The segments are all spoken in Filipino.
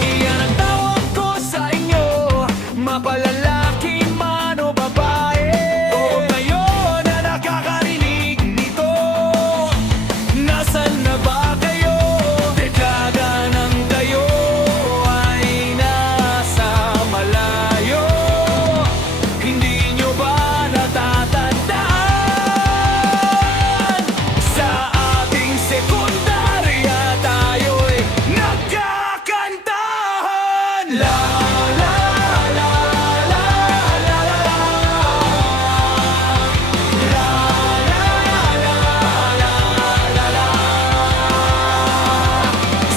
Iyan ang tawag ko sa inyo, mapalalaki man o babae. O ngayon na nakakarinig nito, nasan na ba kayo? Dekada nang kayo ay nasa malayo. Hindi nyo ba natatandaan? Sa ating sekundarya tayo'y nagkakantahan. La la la la la la la. La la la la la la.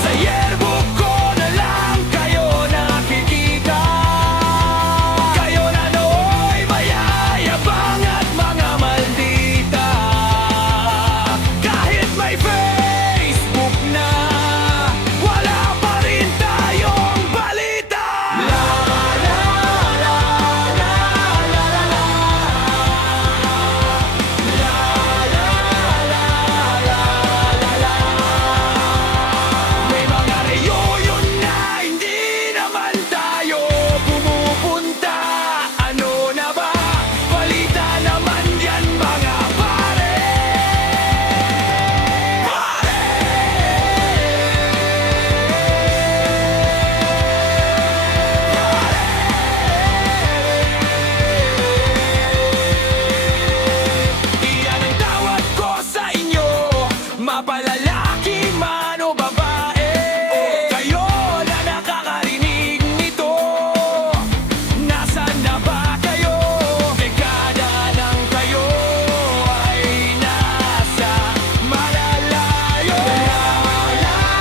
Sa yerbo ko na lang kayo nakikita. Kayo na nooy mayayabang at mga maldita. Kahit may Facebook na, wala pa rin tayong balita. La la la la la la la. La la la la la la. May mga reunion na hindi naman tayo pumupunta. Ano na ba? Balita naman yan mga pare. Iyan ang tawag ko sa inyo, mapalalaki man o babae. O kayo na nakakarinig nito, nasan na ba kayo? Dekada nang kayo ay nasa malalayo. La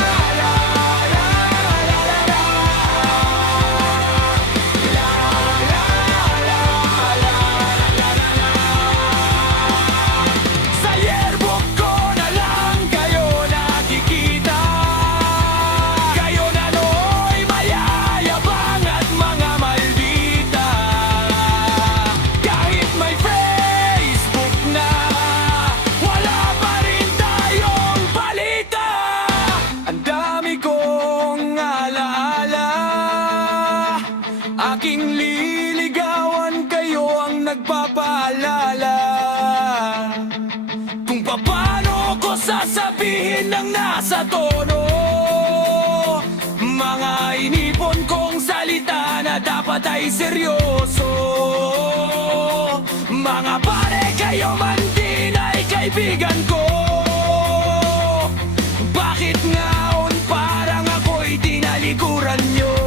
la la la la la la. La la la la la la la. Sa yerbo ko na lang kayo nakikita. Kayo na nooy mayayabang at mga maldita. Kahit may Facebook na, wala pa rin tayong balita. Ang dami kong alaala, aking liligawan, kayo ang nagpapaalala kung paano ko sasabihin ng nasa tono. Mga inipon kong salita na dapat ay seryoso. Mga pare, kayo man din ay kaibigan ko. Bakit ngaon parang ako'y tinalikuran nyo?